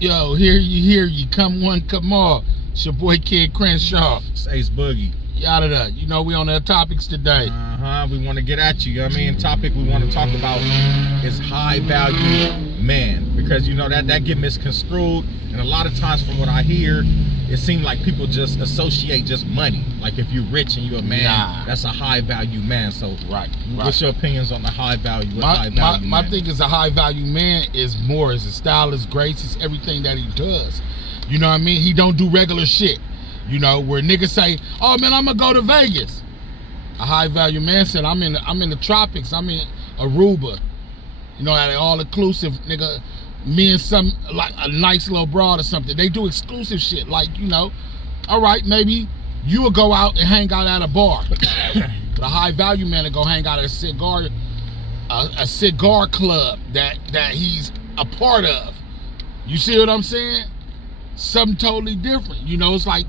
Yo, hear you, come one, come all. It's your boy Kid Crenshaw. It's Ace Boogie. Yada. You know we on their topics today. We want to get at you. You know what I mean? Topic we want to talk about is high value man, because you know that get misconstrued, and a lot of times from what I hear, it seems like people just associate just money. Like if you're rich and you're a man, that's a high value man. So right. What's your opinions on the high value? My thing is a high value man is more. His style, his grace, is everything that he does. You know what I mean? He don't do regular shit. You know, where niggas say, "Oh man, I'm gonna go to Vegas." A high value man said, "I'm in the tropics. I'm in Aruba. You know, at an all inclusive, nigga. Me and some like a nice little broad or something. They do exclusive shit. Like, you know, all right, maybe you will go out and hang out at a bar, but a high value man will go hang out at a cigar club that he's a part of. You see what I'm saying? Something totally different. You know, it's like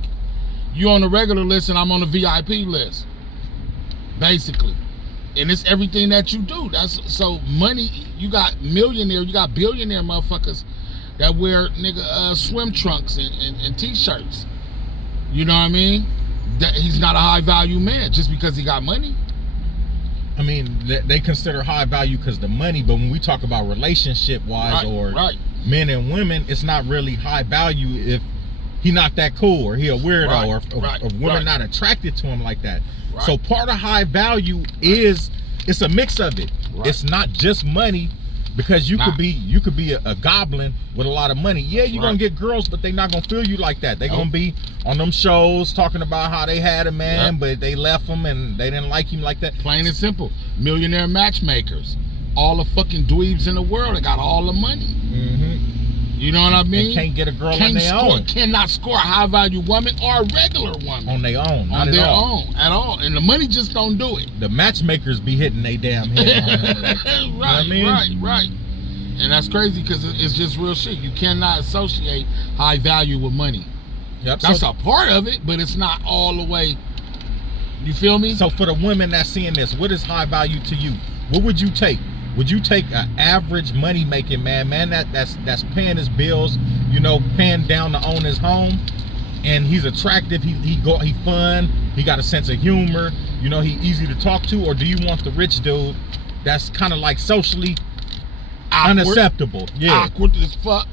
you on the regular list and I'm on the VIP list, basically. And it's everything that you do. That's so money. You got millionaire, you got billionaire motherfuckers that wear nigga swim trunks and t-shirts. You know what I mean? That he's not a high value man just because he got money. I mean, they consider high value because the money, but when we talk about relationship wise men and women, it's not really high value if he not that cool or he a weirdo or women not attracted to him like that. Right. So part of high value is it's a mix of it. Right. It's not just money, because you could be a goblin with a lot of money. Yeah, you're gonna get girls, but they not gonna feel you like that. They gonna be on them shows talking about how they had a man, but they left him and they didn't like him like that. Plain and simple. Millionaire matchmakers, all the fucking dweebs in the world that got all the money. You know what I mean? And can't get a girl on their own. Cannot score a high value woman or a regular woman. On their own. On their own at all. And the money just don't do it. The matchmakers be hitting they damn head. Right. And that's crazy because it's just real shit. You cannot associate high value with money. Yep. That's a part of it, but it's not all the way. You feel me? So for the women that's seeing this, what is high value to you? What would you take? Would you take an average money making man that's paying his bills, you know, paying down to own his home, and he's attractive, he fun, he got a sense of humor, you know, he easy to talk to? Or do you want the rich dude that's kind of like socially unacceptable? Awkward as fuck,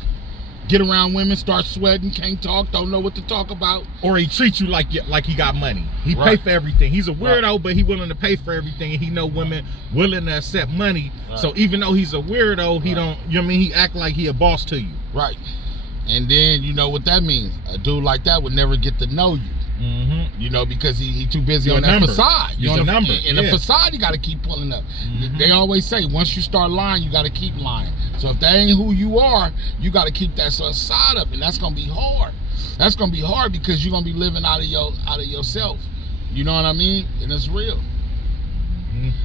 get around women, start sweating, can't talk, don't know what to talk about. Or he treats you like he got money. He pay for everything. He's a weirdo, but he willing to pay for everything, and he know women willing to accept money. So even though he's a weirdo, he don't, you know what I mean, he act like he a boss to you. Right. And then you know what that means. A dude like that would never get to know you. You know, because he too busy on that facade. He's a number. In the facade, you got to keep pulling up. They always say, once you start lying, you got to keep lying. So if that ain't who you are, you got to keep that facade up, and that's gonna be hard. That's gonna be hard because you're gonna be living out of yourself. You know what I mean? And it's real.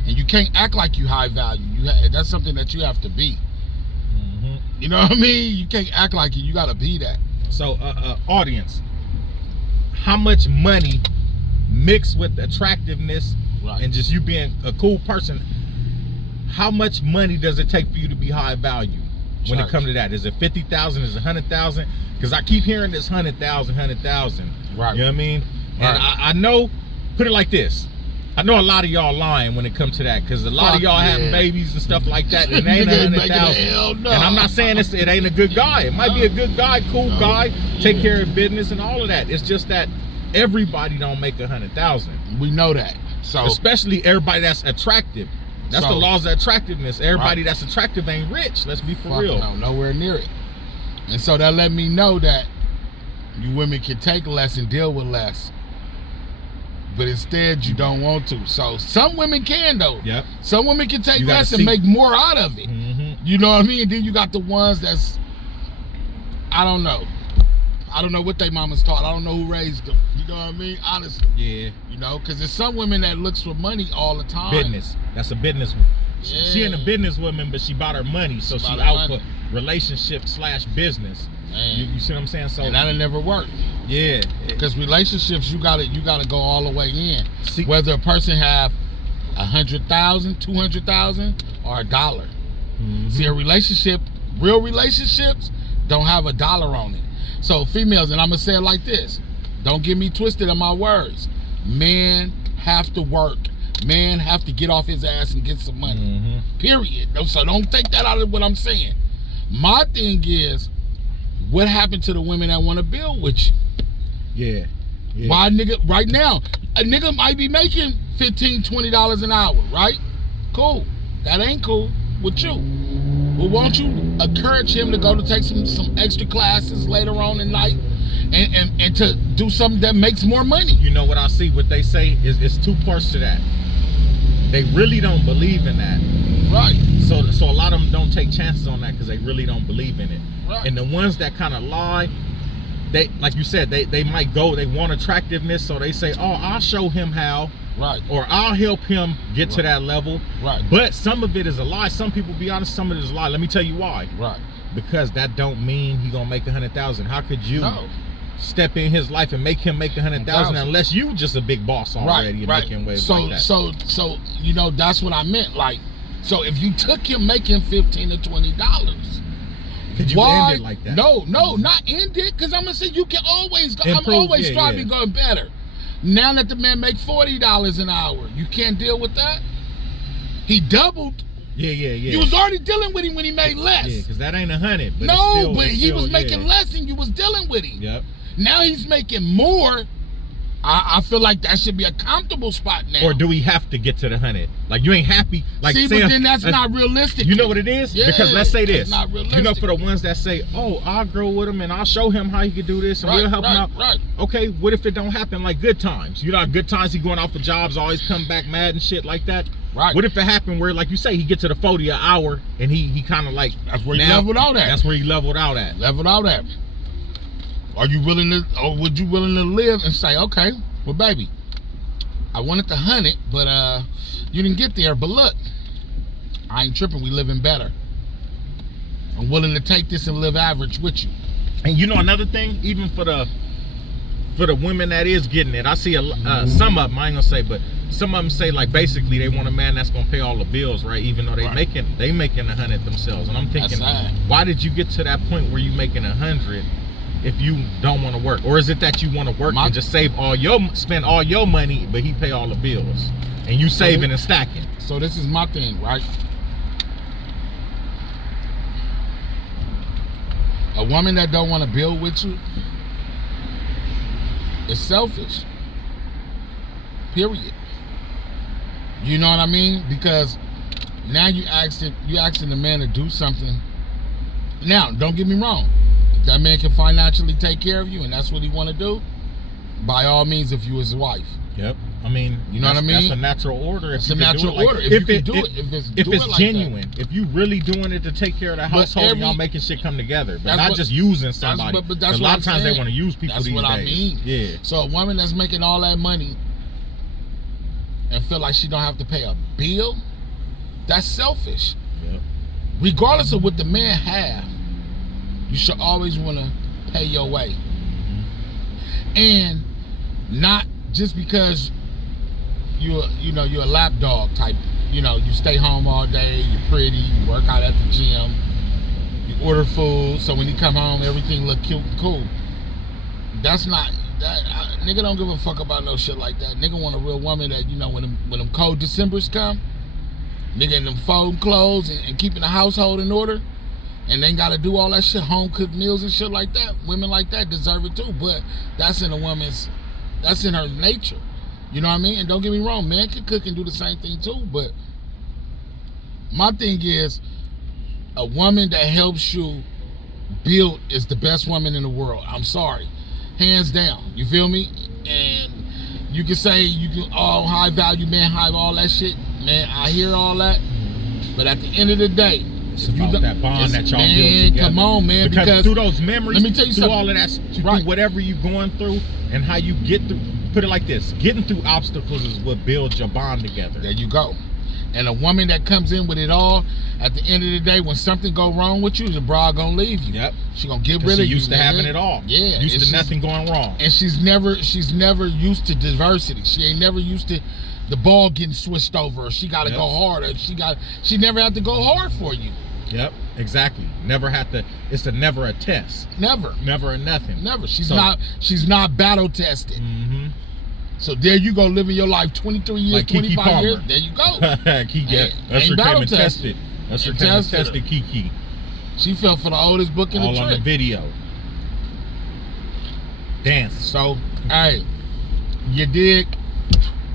And you can't act like you high value. That's something that you have to be. You know what I mean? You can't act like you got to be that. So, audience, how much money mixed with attractiveness and just you being a cool person, how much money does it take for you to be high value when it comes to that? Is it 50,000? Is it 100,000? Because I keep hearing this 100,000. Right. You know what I mean? And I know, put it like this, I know a lot of y'all lying when it comes to that, because a lot of y'all having babies and stuff like that, and it ain't 100,000. And I'm not saying it ain't a good guy. It might be a good guy, cool guy, take care of business and all of that. It's just that everybody don't make 100,000. We know that. So especially everybody that's attractive. That's the laws of attractiveness. Everybody that's attractive ain't rich. Let's be for real. No, nowhere near it. And so that let me know that you women can take less and deal with less. But instead you don't want to. So some women can though. Yep. Some women can take less and make more out of it. You know what I mean? And then you got the ones that's, I don't know what they mamas taught. I don't know who raised them. You know what I mean? Honestly. Yeah. You know, because there's some women that looks for money all the time. Business. That's a business. Yeah. She ain't a business woman, but she bought her money, so she out for relationship/business. You see what I'm saying? So and that'll never work. Yeah. Because relationships, you gotta go all the way in. See, whether a person have 100,000, 200,000, or $1. See, a relationship, real relationships, don't have a dollar on it. So females, and I'm gonna say it like this, don't get me twisted in my words. Men have to work. Men have to get off his ass and get some money. Period. So don't take that out of what I'm saying. My thing is, what happened to the women that want to build with you? Yeah. Why, nigga, right now, a nigga might be making $15, $20 an hour, right? Cool. That ain't cool with you. Well, won't you encourage him to go to take some extra classes later on in night and to do something that makes more money? You know what I see? What they say is it's two parts to that. They really don't believe in that. Right. So a lot of them don't take chances on that because they really don't believe in it. Right. And the ones that kind of lie, they, like you said, they might go, they want attractiveness, so they say, oh, I'll show him how. Right. Or I'll help him get to that level. Right. But some of it is a lie. Some people, be honest, some of it is a lie. Let me tell you why. Right. Because that don't mean he gonna make 100,000. How could you step in his life and make him make 100,000 unless you just a big boss already? Right. Making waves so like that. so you know, that's what I meant. Like, so if you took him making $15 to $20, could you end it like that? No, not end it, because I'm gonna say you can always go. Improve, I'm always striving, going better. Now that the man make $40 an hour, you can't deal with that. He doubled. Yeah. You was already dealing with him when he made less. Yeah, because that ain't 100. But no, but he was making less and you was dealing with him. Yep. Now he's making more. I feel like that should be a comfortable spot now. Or do we have to get to the 100? Like, you ain't happy. Like, see, but then that's not realistic. You know what it is? Yeah, because let's say this. Not realistic. You know, for the ones that say, oh, I'll grow with him and I'll show him how he can do this and we'll help him out. Right. Okay, what if it don't happen like good times? You know, good times he going out for jobs, always come back mad and shit like that. Right. What if it happened where, like you say, he get to the 40 an hour and he kind of like, that's where he leveled out at. That's where he leveled out at. Leveled out at. Are you willing to, or would you willing to live and say, okay, well, baby, I wanted the 100, but you didn't get there. But look, I ain't tripping. We living better. I'm willing to take this and live average with you. And you know another thing, even for the women that is getting it, I see some of them. I ain't gonna say, but some of them say like basically they want a man that's gonna pay all the bills, right? Even though they making 100 themselves. And I'm thinking, why did you get to that point where you making 100? If you don't want to work, or is it that you want to work and just spend all your money, but he pay all the bills, and you saving and stacking? So this is my thing, right? A woman that don't want to build with you is selfish. Period. You know what I mean? Because now you asking the man to do something. Now, don't get me wrong. That man can financially take care of you and that's what he want to do, by all means, if you his wife. Yep. I mean, you know what I mean? That's a natural order. It's a natural order. If it's genuine, if you really doing it to take care of the household, and y'all making shit come together, but not just using somebody. But that's a lot of times they want to use people these days. That's what I mean. Yeah. So a woman that's making all that money and feel like she don't have to pay a bill, that's selfish. Yep. Regardless of what the man have, you should always want to pay your way. And not just because you're a lapdog type. You know, you stay home all day, you're pretty, you work out at the gym, you order food, so when you come home, everything look cute and cool. That's not that. Nigga don't give a fuck about no shit like that. Nigga want a real woman that, you know, when them cold Decembers come, nigga in them fold clothes and keeping the household in order. And they gotta do all that shit, home cooked meals and shit like that. Women like that deserve it too, but that's in her nature. You know what I mean? And don't get me wrong, man can cook and do the same thing too, but my thing is, a woman that helps you build is the best woman in the world. I'm sorry. Hands down. You feel me? And you can say high value man, high all that shit. Man, I hear all that. But at the end of the day, it's about that bond that y'all build together. Come on, man. Because through those memories, let me tell you through something. all of that, through whatever you're going through, and how you get through. Put it like this: getting through obstacles is what builds your bond together. There you go. And a woman that comes in with it all, at the end of the day, when something go wrong with you, the broad gonna leave you. Yep. She gonna get rid of you. She used to having it all. Yeah. Used to nothing going wrong. And she's never used to diversity. She ain't never used to the ball getting switched over. Or she got to go hard. Or she never had to go hard for you. Yep. Exactly. Never have to. It's never a test. Never. Never a nothing. Never. She's not battle tested. Mm-hmm. So there you go, living your life 23 years, like 25 years. There you go. Usher came and tested. Usher came and tested Kiki. She fell for the oldest book in the trick. All on the video. Dance. So, hey, you dig?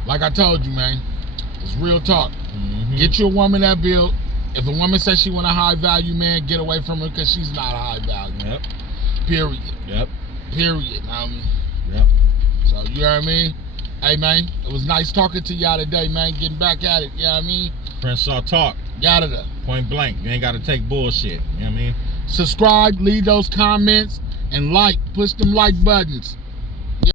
Like I told you, man, it's real talk. Mm-hmm. Get your woman that build. If a woman says she want a high value man, get away from her because she's not a high value. Yep. Period. Yep. Period. Know what I mean? Yep. So, you know what I mean? Hey, man, it was nice talking to y'all today, man. Getting back at it. You know what I mean? Crenshaw Talk. Got it. Point blank. You ain't got to take bullshit. You know what I mean? Subscribe, leave those comments, and push them like buttons.